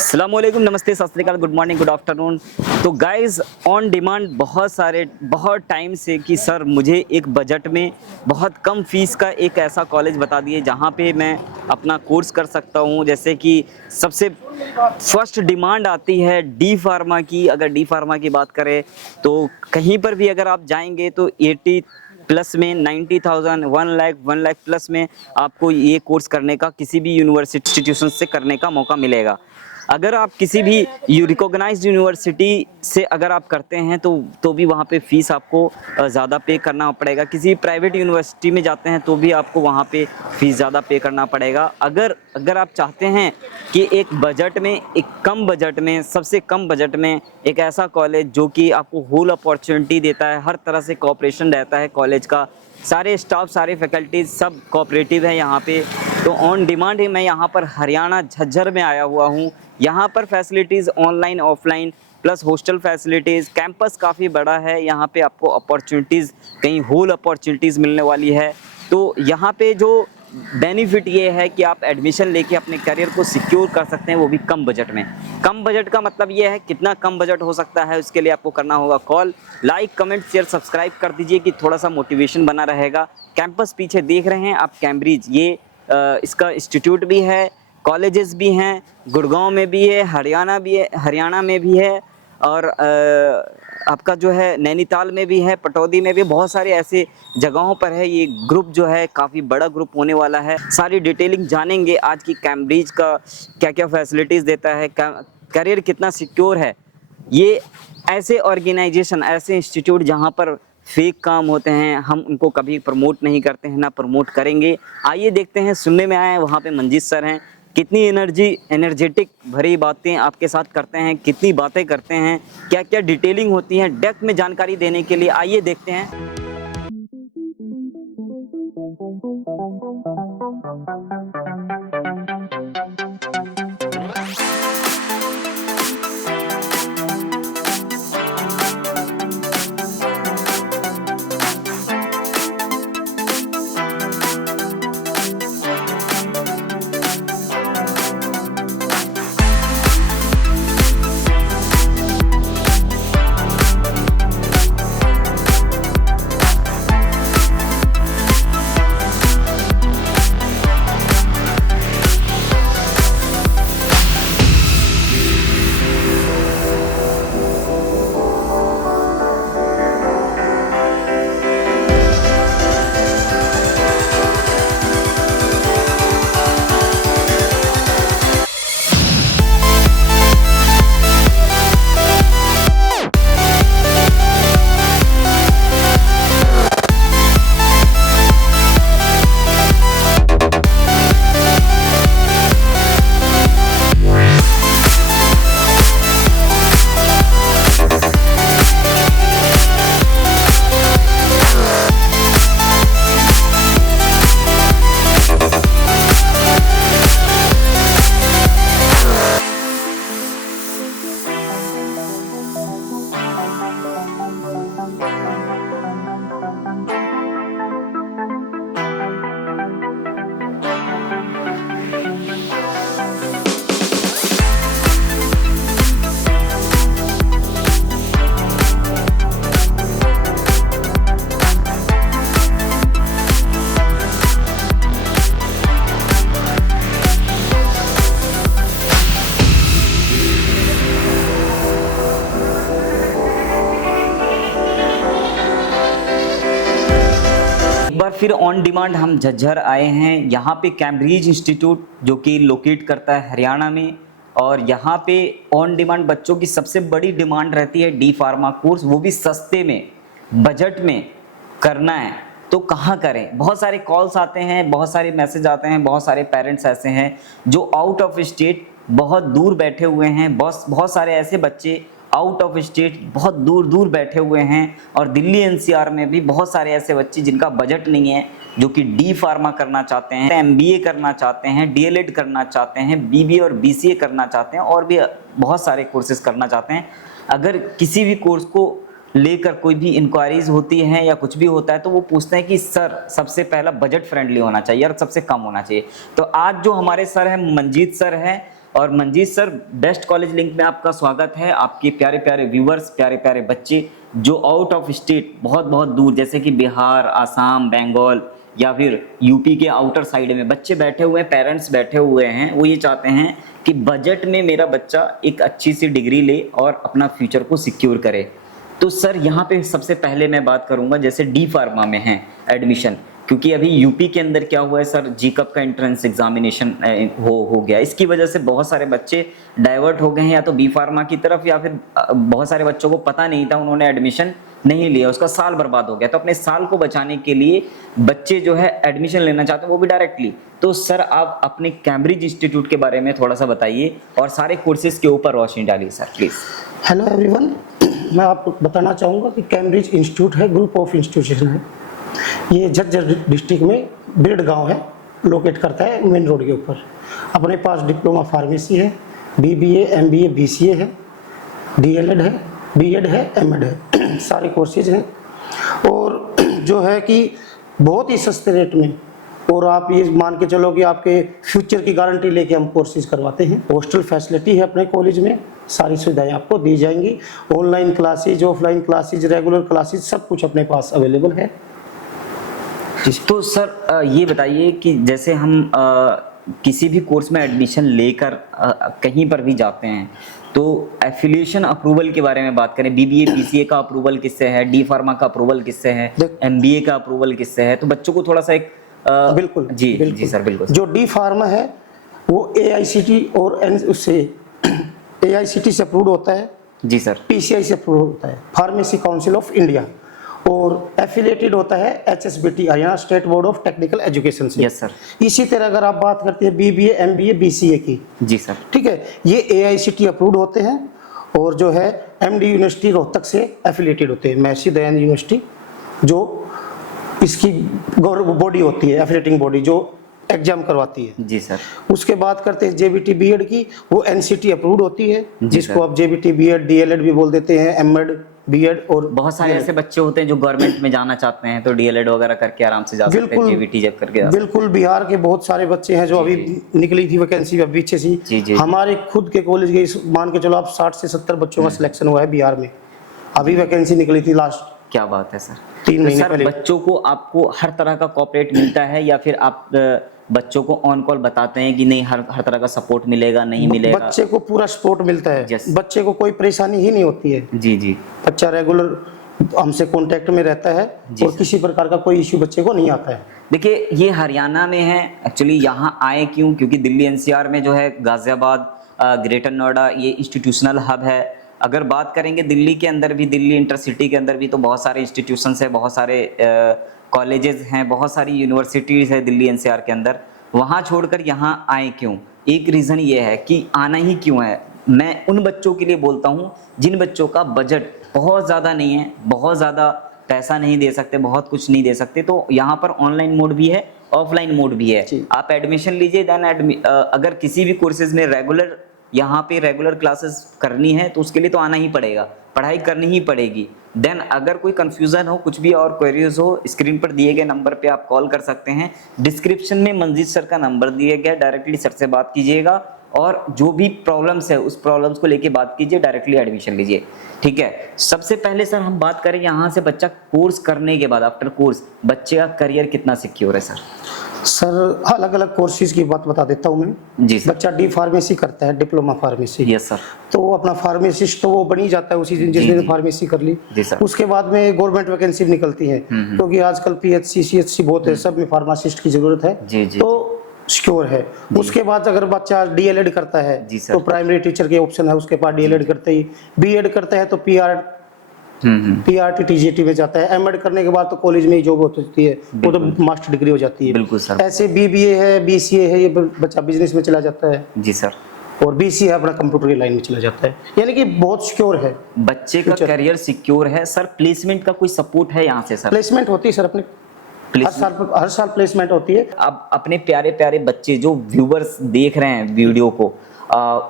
अस्सलाम वालेकुम, नमस्ते, सत श्री अकाल, गुड मॉर्निंग, गुड आफ्टरनून। तो गाइज़ ऑन डिमांड बहुत टाइम से कि सर मुझे एक बजट में बहुत कम फ़ीस का एक ऐसा कॉलेज बता दिए जहाँ पे मैं अपना कोर्स कर सकता हूँ। जैसे कि सबसे फर्स्ट डिमांड आती है डी फार्मा की। अगर डी फार्मा की बात करें तो कहीं पर भी अगर आप जाएंगे तो 80 प्लस में 90,000 1 लाख प्लस में आपको ये कोर्स करने का किसी भी यूनिवर्सिटी इंस्टीट्यूशन से करने का मौका मिलेगा। अगर आप किसी भी रिकॉग्नाइज्ड यूनिवर्सिटी से अगर आप करते हैं तो भी वहाँ पे फ़ीस आपको ज़्यादा पे करना पड़ेगा। किसी प्राइवेट यूनिवर्सिटी में जाते हैं तो भी आपको वहाँ पे फ़ीस ज़्यादा पे करना पड़ेगा। अगर आप चाहते हैं कि एक बजट में, एक कम बजट में, सबसे कम बजट में एक ऐसा कॉलेज जो कि आपको होल अपॉर्चुनिटी देता है, हर तरह से कोऑपरेशन रहता है कॉलेज का, सारे स्टाफ, सारे फैकल्टीज सब कोऑपरेटिव है यहाँ पे, तो ऑन डिमांड ही मैं यहाँ पर हरियाणा झज्जर में आया हुआ हूँ। यहाँ पर facilities online offline plus hostel facilities, campus काफ़ी बड़ा है। यहाँ पे आपको अपॉर्चुनिटीज़, कहीं होल अपॉर्चुनिटीज़ मिलने वाली है। तो यहाँ पे जो बेनिफिट ये है कि आप एडमिशन लेके अपने करियर को सिक्योर कर सकते हैं, वो भी कम बजट में। कम बजट का मतलब ये है कितना कम बजट हो सकता है, उसके लिए आपको करना होगा call. Like, comment, share, subscribe कर दीजिए कि थोड़ा सा मोटिवेशन बना रहेगा। कैंपस पीछे देख रहे हैं आप, कैम्ब्रिज, ये इसका इंस्टीट्यूट भी है, कॉलेजेस भी हैं, गुड़गांव में भी है, हरियाणा में भी है, और आपका जो है नैनीताल में भी है, पटौदी में भी, बहुत सारे ऐसे जगहों पर है। ये ग्रुप जो है काफ़ी बड़ा ग्रुप होने वाला है। सारी डिटेलिंग जानेंगे आज की कैम्ब्रिज का क्या क्या फैसिलिटीज़ देता है, करियर कितना सिक्योर है। ये ऐसे ऑर्गेनाइजेशन, ऐसे इंस्टीट्यूट जहाँ पर फेक काम होते हैं, हम उनको कभी प्रमोट नहीं करते हैं, ना प्रमोट करेंगे। आइए देखते हैं, सुनने में आया है वहाँ पे मंजीत सर हैं, कितनी एनर्जेटिक भरी बातें आपके साथ करते हैं, कितनी बातें करते हैं, क्या क्या डिटेलिंग होती है, डेप्थ में जानकारी देने के लिए आइए देखते हैं। बार फिर ऑन डिमांड हम झज्जर आए हैं। यहाँ पे कैम्ब्रिज इंस्टीट्यूट जो कि लोकेट करता है हरियाणा में, और यहाँ पे ऑन डिमांड बच्चों की सबसे बड़ी डिमांड रहती है डी फार्मा कोर्स, वो भी सस्ते में, बजट में करना है तो कहाँ करें। बहुत सारे कॉल्स आते हैं, बहुत सारे मैसेज आते हैं, बहुत सारे पेरेंट्स ऐसे हैं जो आउट ऑफ स्टेट बहुत दूर बैठे हुए हैं। बहुत सारे ऐसे बच्चे आउट ऑफ स्टेट बहुत दूर दूर बैठे हुए हैं, और दिल्ली एनसीआर में भी बहुत सारे ऐसे बच्चे जिनका बजट नहीं है, जो कि डी फार्मा करना चाहते हैं, एमबीए करना चाहते हैं, डीएलएड करना चाहते हैं, बीबीए और बीसीए करना चाहते हैं, और भी बहुत सारे कोर्सेज करना चाहते हैं। अगर किसी भी कोर्स को लेकर कोई भी इंक्वायरीज होती हैं या कुछ भी होता है तो वो पूछते हैं कि सर सबसे पहला बजट फ्रेंडली होना चाहिए और सबसे कम होना चाहिए। तो आज जो हमारे सर हैं, मंजीत सर हैं, और Manjeet sir, best college link में आपका स्वागत है। आपके प्यारे प्यारे व्यूवर्स, प्यारे प्यारे बच्चे जो आउट ऑफ स्टेट, बहुत बहुत दूर, जैसे कि बिहार, आसाम, बंगाल या फिर यूपी के आउटर साइड में बच्चे बैठे हुए हैं, पेरेंट्स बैठे हुए हैं, वो ये चाहते हैं कि बजट में मेरा बच्चा एक अच्छी सी डिग्री ले और अपना फ्यूचर को सिक्योर करे। तो सर यहाँ पे सबसे पहले मैं बात करूँगा, जैसे डी फार्मा में है एडमिशन, क्योंकि अभी यूपी के अंदर क्या हुआ है सर, जीकअप का एंट्रेंस एग्जामिनेशन हो गया। इसकी वजह से बहुत सारे बच्चे डाइवर्ट हो गए हैं या तो बी फार्मा की तरफ, या फिर बहुत सारे बच्चों को पता नहीं था, उन्होंने एडमिशन नहीं लिया, उसका साल बर्बाद हो गया। तो अपने साल को बचाने के लिए बच्चे जो है एडमिशन लेना चाहते हैं, वो भी डायरेक्टली। तो सर आप अपने कैम्ब्रिज इंस्टीट्यूट के बारे में थोड़ा सा बताइए और सारे कोर्सेज के ऊपर रोशनी डालिए सर प्लीज। हेलो एवरीवन, मैं आपको बताना चाहूँगा कि कैम्ब्रिज इंस्टीट्यूट है, ग्रुप ऑफ इंस्टीट्यूशन है। ये झज्जर डिस्ट्रिक्ट में बिरड गांव है, लोकेट करता है मेन रोड के ऊपर। अपने पास डिप्लोमा फार्मेसी है, BBA MBA BCA है, DLED है, B.Ed है, M.Ed है, सारे कोर्सेज हैं। और जो है कि बहुत ही सस्ते रेट में, और आप ये मान के चलो कि आपके फ्यूचर की गारंटी लेके हम कोर्सेज करवाते हैं। हॉस्टल फैसिलिटी है अपने कॉलेज में, सारी सुविधाएं आपको दी जाएंगी। Online classes, offline classes, regular classes, सब कुछ अपने पास अवेलेबल है। तो सर ये बताइए कि जैसे हम किसी भी कोर्स में एडमिशन लेकर कहीं पर भी जाते हैं, तो एफिलिएशन अप्रूवल के बारे में बात करें, BBA BCA का अप्रूवल किससे है, डी फार्मा का अप्रूवल किससे है, MBA का अप्रूवल किससे है, तो बच्चों को थोड़ा सा एक बिल्कुल जी सर बिल्कुल। जो डी फार्मा है वो AICT और उससे AICT से अप्रूव होता है जी सर, PCI से अप्रूव होता है, फार्मेसी काउंसिल ऑफ इंडिया, और एफिलिएटेड होता है HSBT Haryana state board of technical education से। Yes sir. इसी तरह अगर आप बात करते हैं BBA MBA BCA की, जी सर, ठीक है, ये AICT अप्रूव होते हैं। और जो है MD यूनिवर्सिटी रोहतक से एफिलिएटेड होते हैं, महर्षि दयानंद यूनिवर्सिटी, जो इसकी बॉडी होती है, एफिलिएटिंग बॉडी जो एग्जाम करवाती है। जी सर। उसके बाद करते हैं JBT B.Ed की, वो NCT अप्रूव्ड होती है, जिसको आप JBT B.Ed DLED भी बोल देते हैं, M.Ed B.Ed। और बहुत सारे ऐसे बच्चे होते हैं जो गवर्नमेंट में जाना चाहते हैं, तो DLED वगैरह करके आराम से जा सकते हैं, JBT जब करके जा सकते हैं। बिल्कुल, बिहार के बहुत सारे बच्चे हैं जो अभी निकली थी वैकेंसी अभी पीछे सी, हमारे खुद के कॉलेज के मान के चलो आप 60 से 70 बच्चों का सिलेक्शन हुआ है बिहार में, अभी वैकेंसी निकली थी लास्ट। क्या बात है सर, 3 महीने पहले। बच्चों को आपको हर तरह का कोऑपरेट मिलता है, या फिर आप बच्चों को ऑन कॉल बताते हैं कि नहीं हर तरह का सपोर्ट मिलेगा, नहीं मिलेगा? बच्चे को पूरा सपोर्ट मिलता है, बच्चे को कोई परेशानी ही नहीं होती है। जी। बच्चा रेगुलर हमसे कांटेक्ट में रहता है और किसी प्रकार का कोई इश्यू बच्चे को नहीं आता है। देखिए ये हरियाणा में है, एक्चुअली यहाँ आए क्यों, क्योंकि दिल्ली NCR में जो है गाजियाबाद, ग्रेटर नोएडा, ये इंस्टीट्यूशनल हब है। अगर बात करेंगे दिल्ली के अंदर भी, दिल्ली इंटरसिटी के अंदर भी, तो बहुत सारे इंस्टीट्यूशंस है, बहुत सारे कॉलेजेस हैं, बहुत सारी यूनिवर्सिटीज़ है दिल्ली NCR के अंदर। वहाँ छोड़कर यहाँ आए क्यों? एक रीज़न ये है कि आना ही क्यों है, मैं उन बच्चों के लिए बोलता हूँ जिन बच्चों का बजट बहुत ज़्यादा नहीं है, बहुत ज़्यादा पैसा नहीं दे सकते, बहुत कुछ नहीं दे सकते, तो यहाँ पर ऑनलाइन मोड भी है, ऑफलाइन मोड भी है। आप एडमिशन लीजिए, देन अगर किसी भी कोर्सेज में रेगुलर यहाँ पे रेगुलर क्लासेस करनी है तो उसके लिए तो आना ही पड़ेगा, पढ़ाई करनी ही पड़ेगी। देन अगर कोई कंफ्यूजन हो, कुछ भी और क्वेरीज हो, स्क्रीन पर दिए गए नंबर पे आप कॉल कर सकते हैं। डिस्क्रिप्शन में मंजीत सर का नंबर दिया गया, डायरेक्टली सर से बात कीजिएगा और जो भी प्रॉब्लम्स है उस प्रॉब्लम्स को लेके बात कीजिए, डायरेक्टली एडमिशन लीजिए। ठीक है, सबसे पहले सर हम बात करें यहाँ से बच्चा कोर्स करने के बाद, आफ्टर कोर्स बच्चे का करियर कितना सिक्योर है सर? सर अलग अलग कोर्सेज की बात बता देता हूँ मैं। जी सर। बच्चा डी फार्मेसी करता है, डिप्लोमा फार्मेसी। Yes sir. तो वो अपना फार्मेसिस्ट तो वो बन ही जाता है उसी दिन जिसने फार्मेसी कर ली। जी सर। उसके बाद में गवर्नमेंट वैकेंसी निकलती है, क्योंकि आजकल PHC CHC बहुत है, सब में फार्मासिस्ट की जरूरत है। तो सिक्योर है। उसके बाद अगर बच्चा DLED करता है तो प्राइमरी टीचर के ऑप्शन है, उसके बाद DLED करते ही B.Ed करता है तो PRT TGT में जाता है। M.Ed करने के बाद तो कॉलेज में ही जॉब होती है, वो तो मास्टर डिग्री हो जाती है। बिल्कुल सर। ऐसे BBA है, BCA है, ये बच्चा बिजनेस में चला जाता है। जी सर। और BCA अपना कंप्यूटर की लाइन में चला जाता है, यानी कि बहुत सिक्योर है, बच्चे का करियर सिक्योर है। सर प्लेसमेंट का कोई सपोर्ट है यहाँ से? सर प्लेसमेंट होती है सर, अपने हर साल प्लेसमेंट होती है। अब अपने प्यारे प्यारे बच्चे जो व्यूवर्स देख रहे हैं वीडियो को,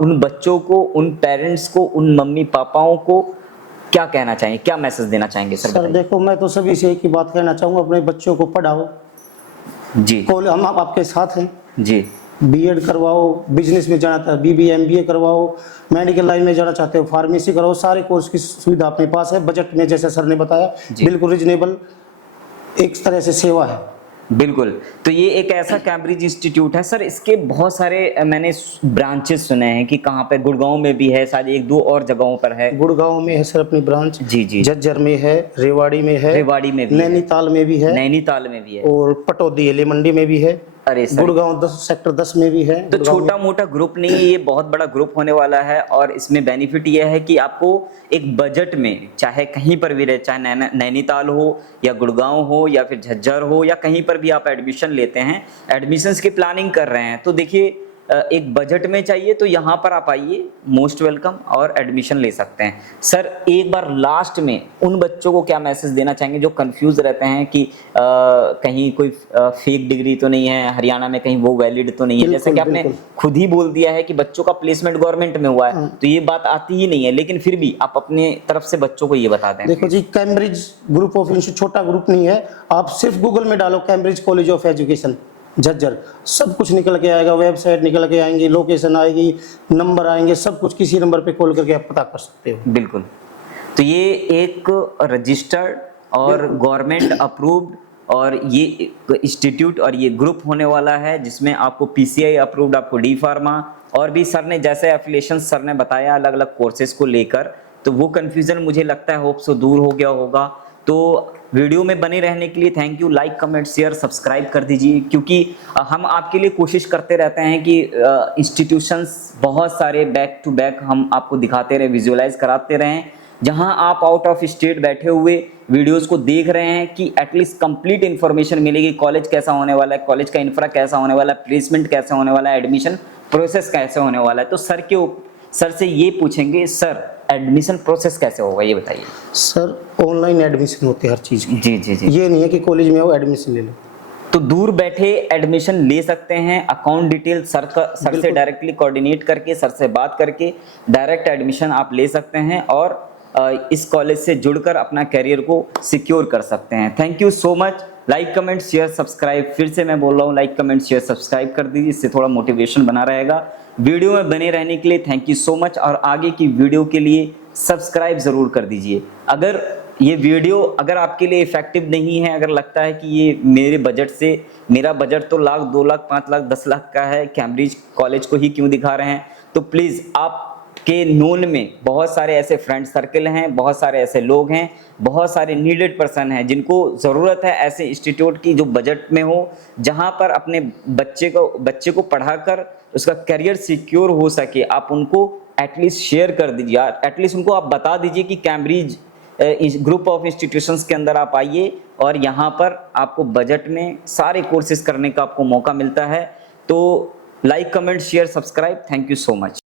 उन बच्चों को, उन पेरेंट्स को, उन मम्मी पापाओं को क्या कहना चाहेंगे, क्या मैसेज देना चाहेंगे सर? सर देखो, मैं तो सभी से एक ही बात कहना चाहूँगा, अपने बच्चों को पढ़ाओ जी। हम आपके साथ हैं जी। बीएड करवाओ, बिजनेस में जाना था बीबीए एमबीए करवाओ, मेडिकल लाइन में जाना चाहते हो फार्मेसी कराओ, सारे कोर्स की सुविधा अपने पास है। बजट में जैसे सर ने बताया बिल्कुल रिजनेबल एक तरह से सेवा है। बिल्कुल। तो ये एक ऐसा कैम्ब्रिज इंस्टीट्यूट है सर, इसके बहुत सारे मैंने ब्रांचेस सुने हैं कि कहाँ पे, गुड़गांव में भी है शायद, एक दो और जगहों पर है। गुड़गांव में है सर अपनी ब्रांच, जी जी, झज्जर में है, रेवाड़ी में है, रेवाड़ी में भी है, नैनीताल में भी है, नैनीताल में भी है, और पटौदी एले मंडी में भी है, अरे सर, गुड़गांव 10 सेक्टर 10 में भी है। तो गुड़गांव छोटा मोटा ग्रुप नहीं है, ये बहुत बड़ा ग्रुप होने वाला है। और इसमें बेनिफिट ये है कि आपको एक बजट में, चाहे कहीं पर भी रहे, चाहे नैनीताल हो या गुड़गांव हो या फिर झज्जर हो या कहीं पर भी आप एडमिशन लेते हैं, एडमिशन्स की प्लानिंग कर रहे हैं, तो देखिए एक बजट में चाहिए तो यहाँ पर आप आइए, मोस्ट वेलकम, और एडमिशन ले सकते हैं। सर एक बार लास्ट में उन बच्चों को क्या मैसेज देना चाहेंगे जो कंफ्यूज रहते हैं कि कहीं कोई फेक डिग्री तो नहीं है हरियाणा में, कहीं वो वैलिड तो नहीं है, जैसे कि आपने खुद ही बोल दिया है कि बच्चों का प्लेसमेंट गवर्नमेंट में हुआ है, तो ये बात आती ही नहीं है, लेकिन फिर भी आप अपने तरफ से बच्चों को ये बता दें। देखो जी, कैम्ब्रिज ग्रुप ऑफ इंस्टीट्यूट छोटा ग्रुप नहीं है, आप सिर्फ गूगल में डालो Cambridge college of education Jhajjar, सब कुछ निकल के आएगा, वेबसाइट निकल के आएंगी, लोकेशन आएगी, नंबर आएंगे, सब कुछ किसी नंबर पे कॉल करके आप पता कर सकते हो। बिल्कुल। तो ये एक रजिस्टर्ड और गवर्नमेंट अप्रूव्ड और ये इंस्टीट्यूट और ये ग्रुप होने वाला है, जिसमें आपको पीसीआई अप्रूव्ड, आपको डी फार्मा, और भी सर ने जैसे एफिलिएशन सर ने बताया अलग अलग कोर्सेज को लेकर, तो वो कन्फ्यूजन मुझे लगता है होप सो दूर हो गया होगा। तो वीडियो में बने रहने के लिए thank you. Like comment share subscribe कर दीजिए, क्योंकि हम आपके लिए कोशिश करते रहते हैं कि इंस्टीट्यूशंस बहुत सारे बैक टू बैक हम आपको दिखाते रहे, विजुअलाइज कराते रहें, जहां आप आउट ऑफ स्टेट बैठे हुए वीडियोस को देख रहे हैं कि एटलीस्ट कंप्लीट इन्फॉर्मेशन मिलेगी, कॉलेज कैसा होने वाला है, कॉलेज का इंफ्रा कैसा होने वाला है, प्लेसमेंट कैसे होने वाला है, एडमिशन प्रोसेस कैसे होने वाला है। तो सर से ये पूछेंगे, सर एडमिशन प्रोसेस कैसे होगा ये बताइए। सर ऑनलाइन एडमिशन होते हैं हर चीज़ की। जी जी जी, ये नहीं है कि कॉलेज में आओ एडमिशन ले लो। तो दूर बैठे एडमिशन ले सकते हैं, अकाउंट डिटेल सर से डायरेक्टली कोऑर्डिनेट करके, सर से बात करके डायरेक्ट एडमिशन आप ले सकते हैं और इस कॉलेज से जुड़कर अपना करियर को सिक्योर कर सकते हैं। Thank you so much. Like comment share subscribe, फिर से मैं बोल रहा हूँ, लाइक कमेंट शेयर सब्सक्राइब कर दीजिए, इससे थोड़ा मोटिवेशन बना रहेगा। वीडियो में बने रहने के लिए थैंक यू सो मच, और आगे की वीडियो के लिए सब्सक्राइब जरूर कर दीजिए। अगर ये वीडियो अगर आपके लिए इफेक्टिव नहीं है, अगर लगता है कि ये मेरे बजट से, मेरा बजट तो लाख 2 लाख 5 लाख 10 लाख का है, कैम्ब्रिज कॉलेज को ही क्यों दिखा रहे हैं, तो प्लीज़ आपके नोन में बहुत सारे ऐसे फ्रेंड सर्कल हैं, बहुत सारे ऐसे लोग हैं, बहुत सारे नीडेड पर्सन हैं जिनको ज़रूरत है ऐसे इंस्टीट्यूट की जो बजट में हो, जहाँ पर अपने बच्चे को पढ़ाकर उसका करियर सिक्योर हो सके। आप उनको एटलीस्ट शेयर कर दीजिए, एटलीस्ट उनको आप बता दीजिए कि कैम्ब्रिज ग्रुप ऑफ इंस्टीट्यूशंस के अंदर आप आइए और यहाँ पर आपको बजट में सारे कोर्सेज करने का आपको मौका मिलता है। तो like comment share subscribe, thank you so much.